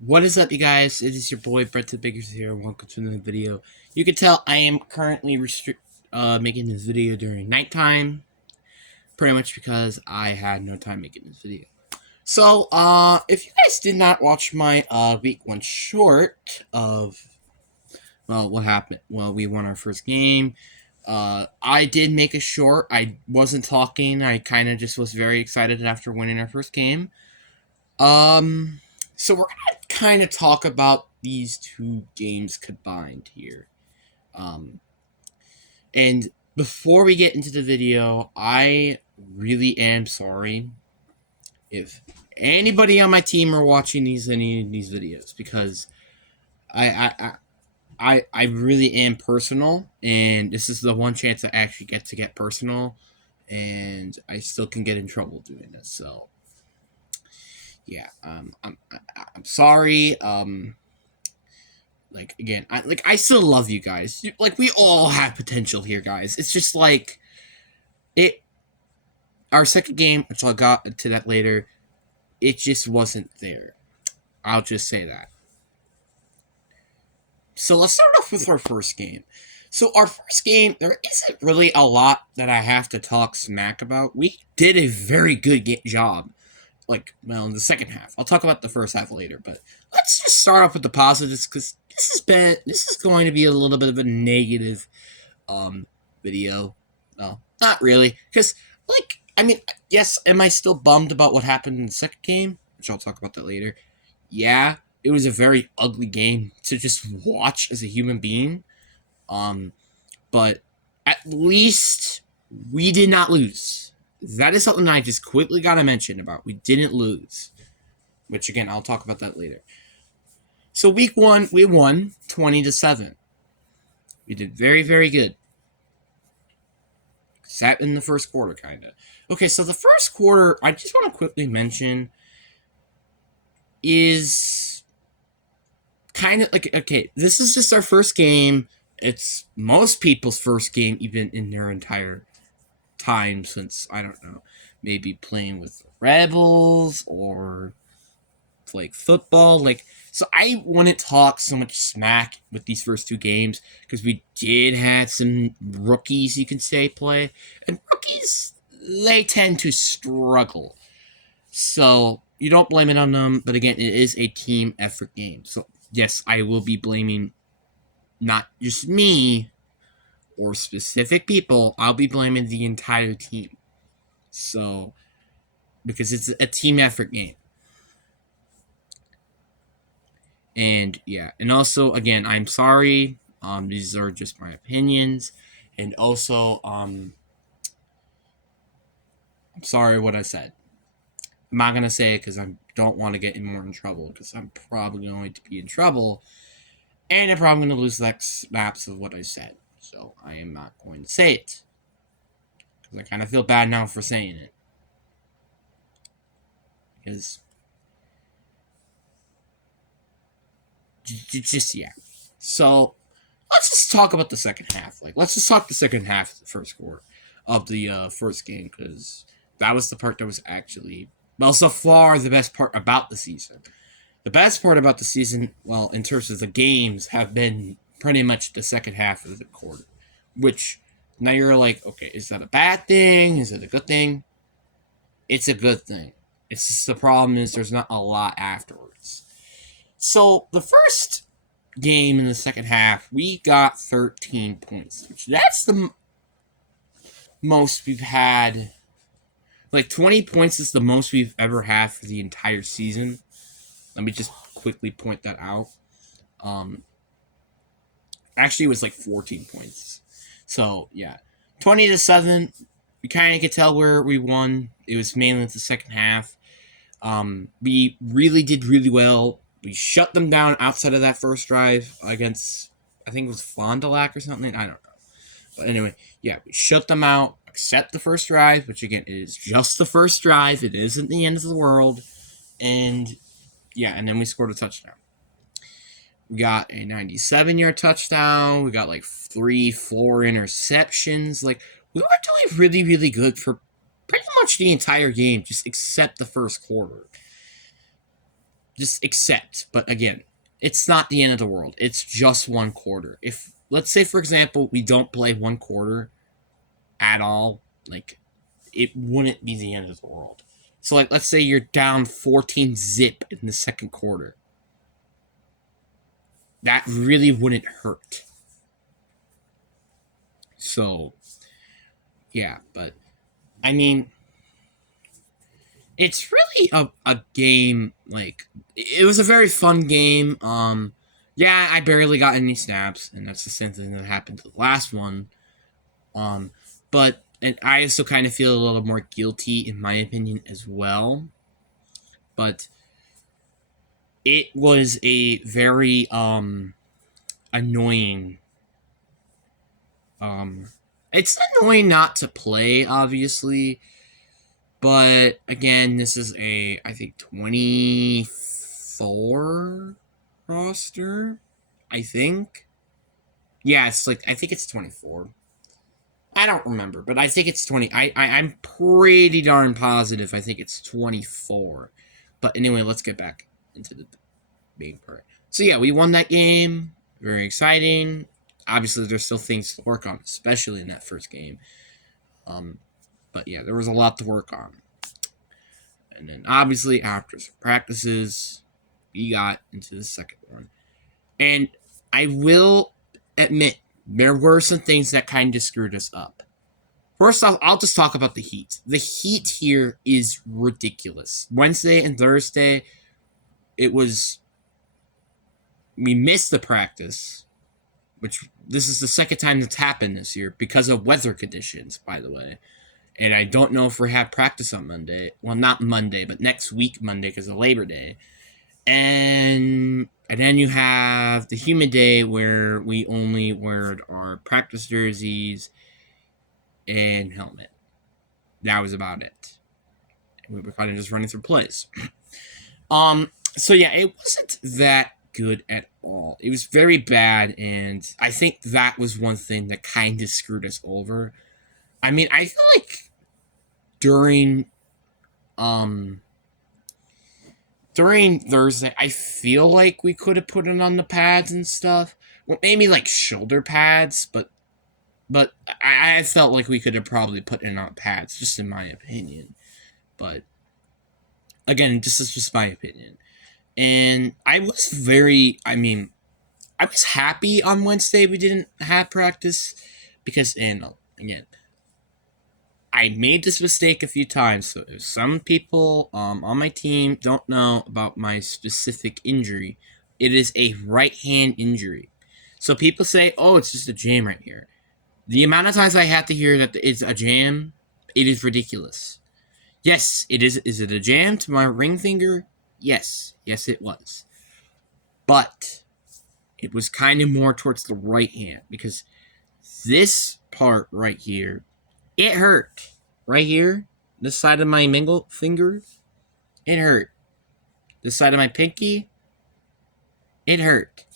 What is up, you guys? It is your boy Brett the Biggers here. Welcome to another video. You can tell I am currently making this video during nighttime, pretty much because I had no time making this video. So, if you guys did not watch my week one short of what happened, we won our first game. I did make a short. I wasn't talking. I kind of just was very excited after winning our first game. Um, so we're gonna kind of talk about these two games combined here. Um, and before we get into the video, I really am sorry if anybody on my team are watching any of these videos because I I really am personal, and this is the one chance I actually get to get personal, and I still can get in trouble doing this. So yeah, I'm sorry. Like again, I still love you guys. Like we all have potential here, guys. It's just like it. Our second game, which I'll got to that later, it just wasn't there. I'll just say that. So let's start off with our first game. So our first game, there isn't really a lot that I have to talk smack about. We did a very good job. In the second half. I'll talk about the first half later, but let's just start off with the positives because this is going to be a little bit of a negative video. No, not really, because yes, am I still bummed about what happened in the second game, which I'll talk about that later. Yeah, it was a very ugly game to just watch as a human being. Um, but at least we did not lose. That is something I just quickly got to mention about. We didn't lose, which again I'll talk about that later. So week one, we won 20-7. We did very, very good. Sat in the first quarter, kind of. Okay, so the first quarter, I just want to quickly mention, is kind of like, okay, this is just our first game. It's most people's first game, even in their entire time since, I don't know, maybe playing with the Rebels or like football. So I wouldn't talk so much smack with these first two games because we did have some rookies, you can say, play. And rookies, they tend to struggle. So you don't blame it on them, but again, it is a team effort game. So yes, I will be blaming not just me or specific people, I'll be blaming the entire team. So, because it's a team effort game. And yeah, and also again, I'm sorry. These are just my opinions, and also I'm sorry what I said. I'm not gonna say it because I don't want to get more in trouble because I'm probably going to be in trouble, and I'm probably going to lose like snaps of what I said. So I am not going to say it because I kind of feel bad now for saying it because just yeah. So let's just talk about the second half. Let's just talk the second half of the first quarter of the first game because that was the part that was actually, well, so far the best part about the season. The best part about the season, well, in terms of the games, have been pretty much the second half of the quarter. Which now you're like, okay, is that a bad thing? Is it a good thing? It's a good thing. It's just the problem is there's not a lot afterwards. So the first game in the second half, we got 13 points, which that's the most we've had. Like 20 points is the most we've ever had for the entire season. Let me just quickly point that out. Actually, it was like 14 points. So yeah, 20-7. We kind of could tell where we won. It was mainly the second half. We really did really well. We shut them down outside of that first drive against, I think it was Fond du Lac or something. I don't know. But anyway, yeah, we shut them out, except the first drive, which again is just the first drive. It isn't the end of the world. And yeah, and then we scored a touchdown. We got a 97-yard touchdown. We got like 3-4 interceptions. Like, we were doing really, really good for pretty much the entire game, just except the first quarter. just accept. But again, it's not the end of the world. It's just one quarter. If, let's say, for example, we don't play one quarter at all, like, it wouldn't be the end of the world. So, like, let's say you're down 14-0 in the second quarter. That really wouldn't hurt. So, yeah, but, I mean, it's really a game, like, it was a very fun game. Yeah, I barely got any snaps, and that's the same thing that happened to the last one. But, and I also kind of feel a little more guilty, in my opinion, as well. But it was a very, annoying, it's annoying not to play, obviously. But again, this is I think 24 roster. I think. Yeah, it's like, I think it's 24. I don't remember, but I think it's 20. I'm pretty darn positive. I think it's 24. But anyway, let's get back into the main part. So yeah, we won that game. Very exciting. Obviously, there's still things to work on, especially in that first game. But yeah, there was a lot to work on. And then obviously after some practices, we got into the second one. And I will admit, there were some things that kind of screwed us up. First off, I'll just talk about the heat. The heat here is ridiculous. Wednesday and Thursday, we missed the practice, which this is the second time that's happened this year because of weather conditions, by the way. And I don't know if we have practice on Monday. Well, not Monday, but next week Monday because of Labor Day. And then you have the humid day where we only wear our practice jerseys and helmet. That was about it. We were kind of just running through plays. So yeah, it wasn't that good at all. It was very bad, and I think that was one thing that kind of screwed us over. I mean, I feel like during Thursday, I feel like we could have put it on the pads and stuff. Well, maybe like shoulder pads, but I felt like we could have probably put it on pads, just in my opinion. But again, this is just my opinion. And I was I was happy on Wednesday we didn't have practice because, and again, I made this mistake a few times. So if some people on my team don't know about my specific injury, it is a right hand injury. So people say, "Oh, it's just a jam right here." The amount of times I have to hear that it's a jam, it is ridiculous. Yes, it is. Is it a jam to my ring finger? Yes, it was. But it was kind of more towards the right hand because this part right here, it hurt. Right here, this side of my mingle finger, it hurt. This side of my pinky, it hurt.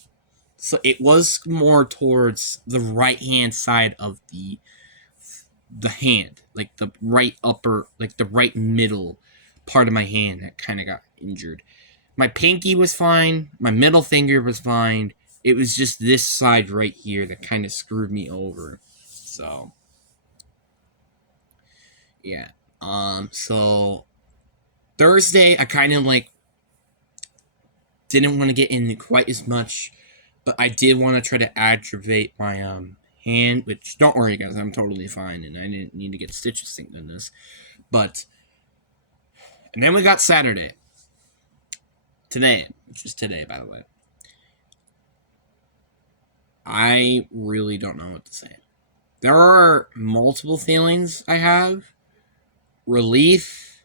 So it was more towards the right hand side of the hand, like the right upper, like the right middle part of my hand that kind of got injured. My pinky was fine. My middle finger was fine. It was just this side right here that kind of screwed me over. So, yeah. So Thursday, I kind of like didn't want to get in quite as much, but I did want to try to aggravate my hand. Which, don't worry, guys, I'm totally fine, and I didn't need to get stitches thinking of this. But, and then we got Saturday. Today, which is today, by the way. I really don't know what to say. There are multiple feelings I have. Relief,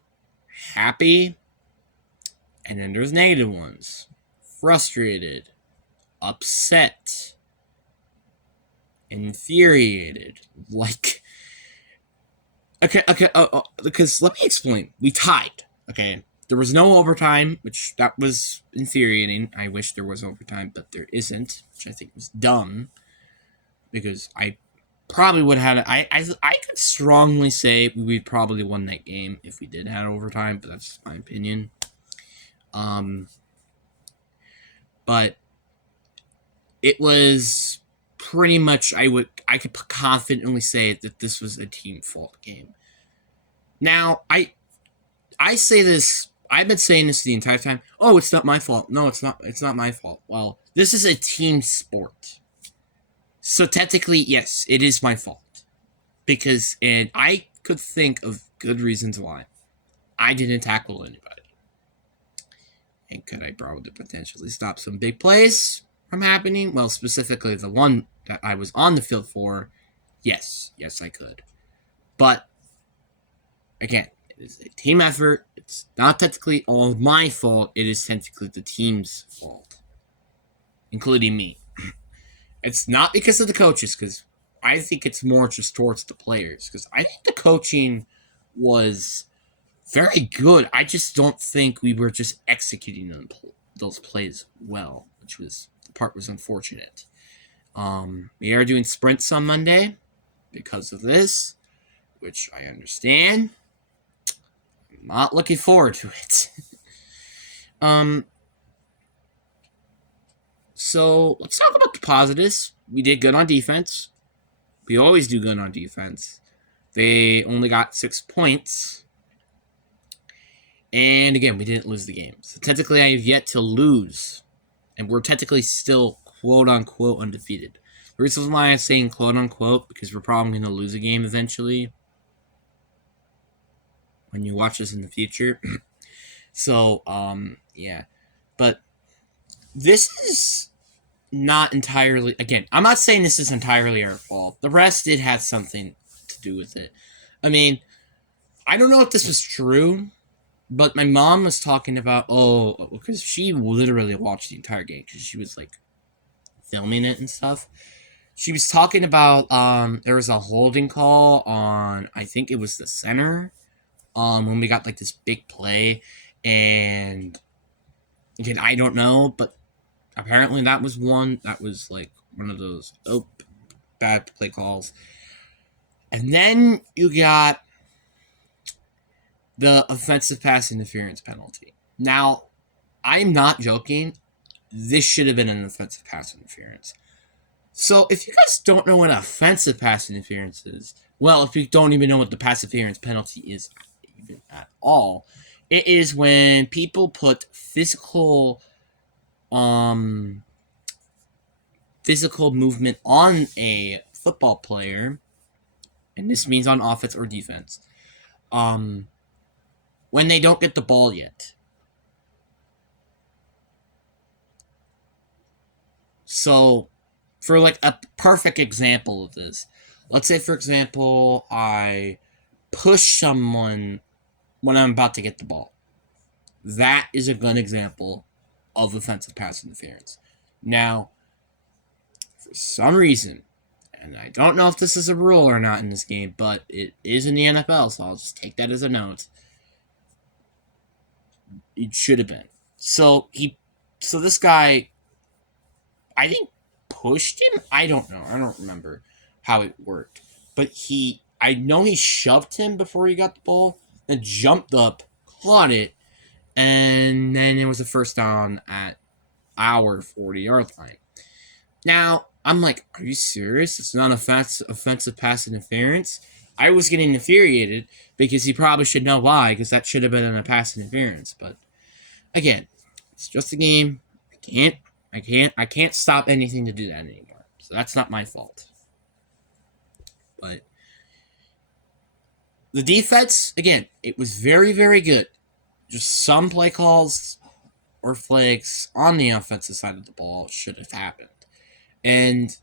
happy, and then there's negative ones. Frustrated, upset, infuriated. Like, okay, because let me explain. We tied, okay? There was no overtime, which that was infuriating. I wish there was overtime, but there isn't, which I think was dumb. Because I probably would have had I could strongly say we probably won that game if we did have overtime, but that's my opinion. but it was pretty much I could confidently say that this was a team fault game. Now, I say this, I've been saying this the entire time. Oh, it's not my fault. No, it's not. It's not my fault. Well, this is a team sport. So technically, yes, it is my fault. And I could think of good reasons why I didn't tackle anybody. And could I probably potentially stop some big plays from happening? Well, specifically the one that I was on the field for, yes, I could. But again, it is a team effort. It's not technically all my fault. It is technically the team's fault, including me. It's not because of the coaches, because I think it's more just towards the players. Because I think the coaching was very good. I just don't think we were just executing those plays well, which was the part was unfortunate. We are doing sprints on Monday because of this, which I understand. I'm not looking forward to it. So let's talk about the positives. We did good on defense. We always do good on defense. They only got 6 points. And again, we didn't lose the game. So technically, I have yet to lose. And we're technically still quote unquote undefeated. The reason why I'm saying quote unquote, because we're probably going to lose a game eventually when you watch this in the future. So, yeah. But this is not entirely, again, I'm not saying this is entirely our fault. The rest did have something to do with it. I mean, I don't know if this was true, but my mom was talking about, because she literally watched the entire game, because she was, like, filming it and stuff. She was talking about, there was a holding call on, I think it was the center, when we got, like, this big play, and, again, I don't know, but apparently that was one of those bad play calls. And then you got the offensive pass interference penalty. Now, I'm not joking. This should have been an offensive pass interference. So if you guys don't know what offensive pass interference is, well, if you don't even know what the pass interference penalty is even at all, it is when people put physical movement on a football player, and this means on offense or defense, when they don't get the ball yet. So, for like a perfect example of this, let's say, for example, I push someone when I'm about to get the ball. That is a good example of offensive pass interference. Now, for some reason, and I don't know if this is a rule or not in this game, but it is in the NFL, so I'll just take that as a note. It should have been. So this guy, I think, pushed him. I don't know. I don't remember how it worked, but I know he shoved him before he got the ball, then jumped up, caught it, and then it was a first down at our 40-yard line. Now, I'm like, are you serious? It's not offensive pass interference? I was getting infuriated because he probably should know why, because that should have been a pass interference. But again, it's just a game. I can't stop anything to do that anymore. So that's not my fault. But the defense, again, it was very, very good. Just some play calls or flags on the offensive side of the ball should have happened. And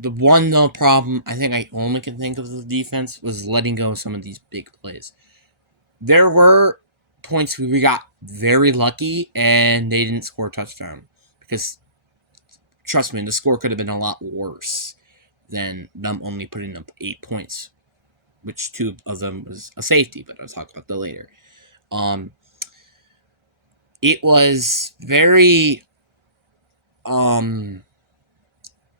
the one though problem I think I only can think of the defense was letting go of some of these big plays. There were points where we got very lucky and they didn't score a touchdown, because trust me, the score could have been a lot worse than them only putting up 8 points, which 2 of them was a safety, but I'll talk about that later. It was very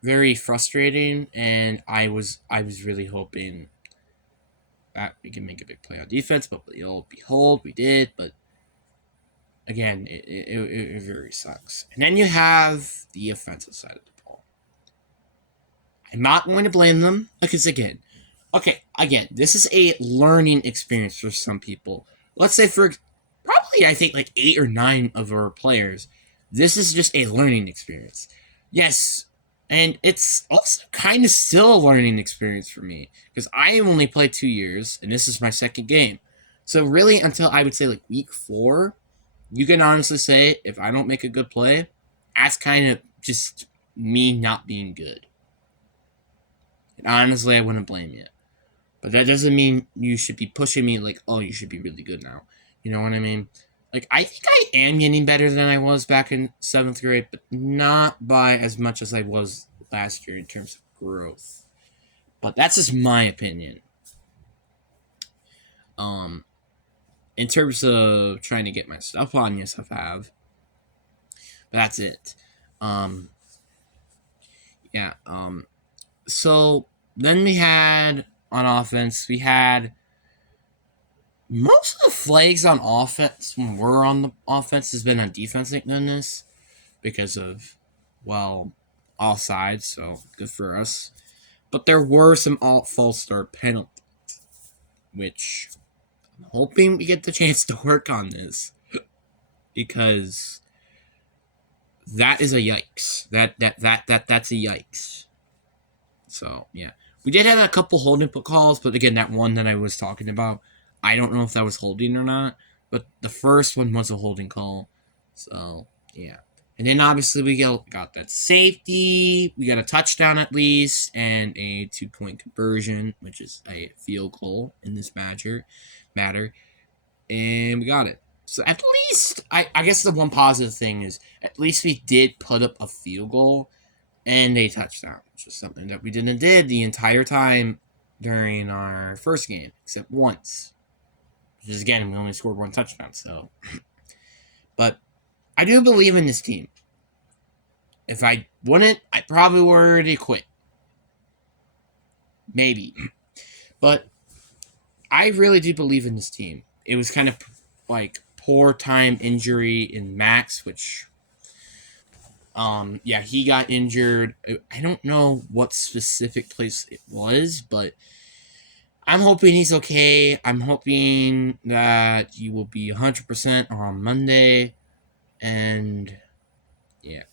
very frustrating, and I was really hoping that we can make a big play on defense, but lo and behold, we did. But again, it very sucks. And then you have the offensive side of the ball. I'm not going to blame them because again, this is a learning experience for some people. Let's say for probably I think like 8 or 9 of our players, this is just a learning experience. Yes, and it's also kind of still a learning experience for me because I only played 2 years and this is my second game. So really, until I would say like week 4, you can honestly say if I don't make a good play, that's kind of just me not being good. And honestly, I wouldn't blame you. But that doesn't mean you should be pushing me like, oh, you should be really good now. You know what I mean? Like, I think I am getting better than I was back in 7th grade, but not by as much as I was last year in terms of growth. But that's just my opinion. In terms of trying to get my stuff on, yes, I have. But that's it. Yeah. So then we had on offense, we had most of the flags on offense when we're on the offense has been on defense, thank goodness, because of, well, all sides, so good for us. But there were some false start penalties, which I'm hoping we get the chance to work on this because that is a yikes. That's a yikes. So yeah, we did have a couple holding calls, but again, that one that I was talking about, I don't know if that was holding or not. But the first one was a holding call. So yeah, and then obviously we got that safety. We got a touchdown at least, and a 2-point conversion, which is a field goal in this matter, and we got it. So at least I guess the one positive thing is at least we did put up a field goal and a touchdown, which is something that we didn't did the entire time during our first game, except once. Which is again, we only scored 1 touchdown. So, but I do believe in this team. If I wouldn't, I probably would already quit. Maybe, but I really do believe in this team. It was kind of like poor time injury in Max, which yeah, he got injured. I don't know what specific place it was, but I'm hoping he's okay. I'm hoping that he will be 100% on Monday, and yeah,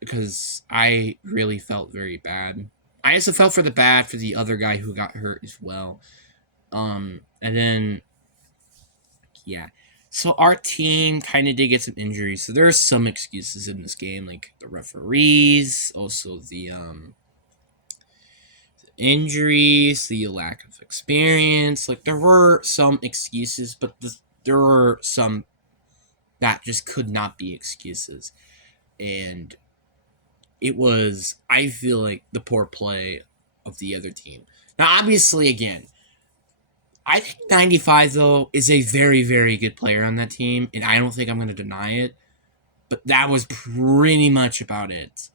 because I really felt very bad. I also felt for the other guy who got hurt as well. And then yeah, so our team kind of did get some injuries, so there's some excuses in this game, like the referees, also the injuries, the lack of experience. Like there were some excuses, but there were some that just could not be excuses, and it was, I feel like, the poor play of the other team. Now, obviously, again, I think 95 though is a very very good player on that team, and I don't think I'm going to deny it. But that was pretty much about it.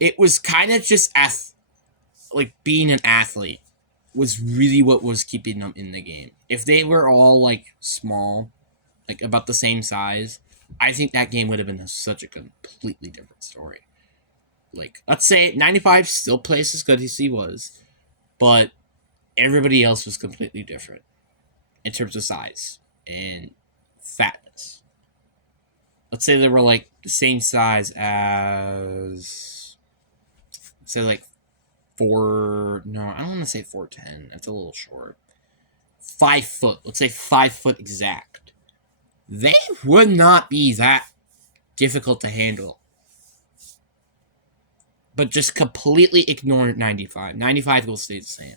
It was kind of just like being an athlete was really what was keeping them in the game. If they were all like small, like about the same size, I think that game would have been such a completely different story. Like, let's say 95 still plays as good as he was, but everybody else was completely different in terms of size and fatness. Let's say they were like the same size as, say, like no, I don't want to say 4'10. That's a little short. 5 foot. Let's say 5 foot exact. They would not be that difficult to handle. But just completely ignore 95. 95 will stay the same.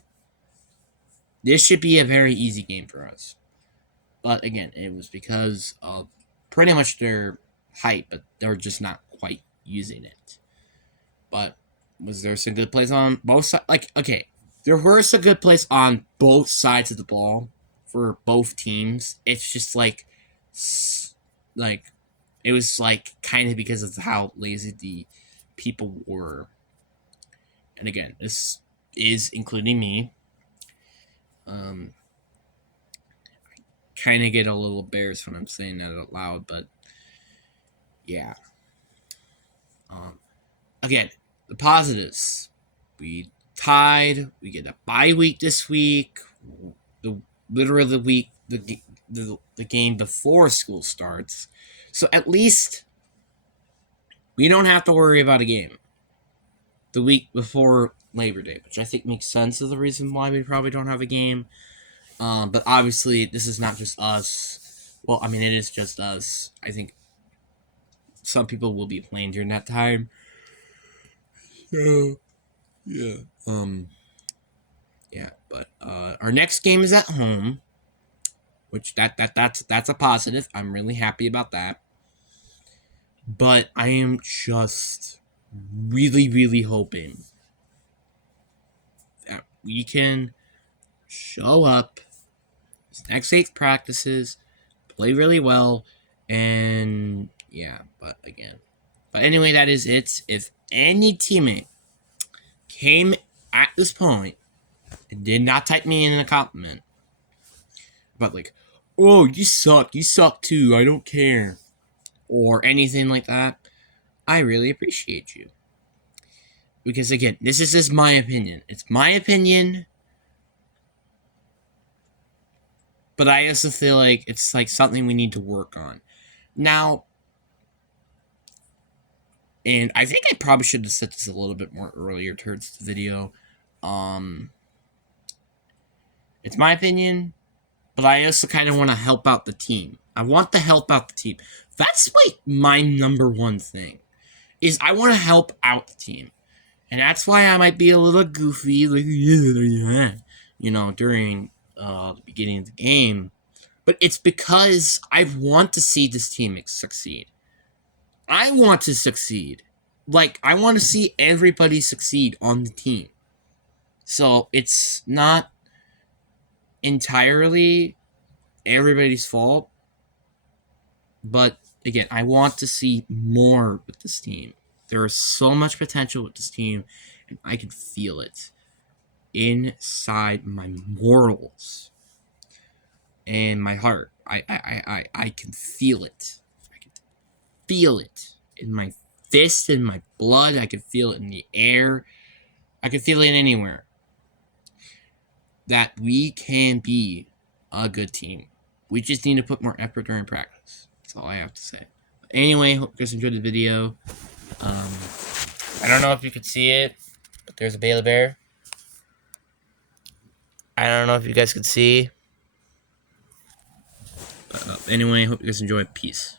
This should be a very easy game for us. But again, it was because of pretty much their height, but they're just not quite using it. But was there some good plays on both sides? Like, okay, there were some good plays on both sides of the ball for both teams. It's just like it was like kind of because of how lazy the people were. And again, this is including me. kind of get a little embarrassed when I'm saying that out loud, but yeah. Again, the positives. We tied. We get a bye week this week. Literally the week the game before school starts. So at least we don't have to worry about a game the week before Labor Day, which I think makes sense of the reason why we probably don't have a game. But obviously, this is not just us. Well, I mean, it is just us. I think some people will be playing during that time. So, yeah. Yeah, but our next game is at home, which that's a positive. I'm really happy about that. But I am just really hoping that we can show up next 8 practices, play really well, and yeah, but anyway, that is it. If any teammate came at this point and did not type me in a compliment about like, oh, you suck too, I don't care, or anything like that, I really appreciate you. Because again, this is just my opinion. It's my opinion, but I also feel like it's like something we need to work on. Now, and I think I probably should have said this a little bit more earlier towards the video. It's my opinion, but I also kind of want to help out the team. I want to help out the team. That's like my number one thing, is I want to help out the team. And that's why I might be a little goofy, like, you know, during the beginning of the game. But it's because I want to see this team succeed. I want to succeed. Like, I want to see everybody succeed on the team. So it's not entirely everybody's fault. But again, I want to see more with this team. There is so much potential with this team, and I can feel it inside my morals and my heart. I can feel it. I can feel it in my fist, in my blood. I can feel it in the air. I can feel it anywhere. That we can be a good team. We just need to put more effort during practice. That's all I have to say. But anyway, hope you guys enjoyed the video. I don't know if you could see it, but there's a Bailey Bear. I don't know if you guys could see. But anyway, hope you guys enjoyed. Peace.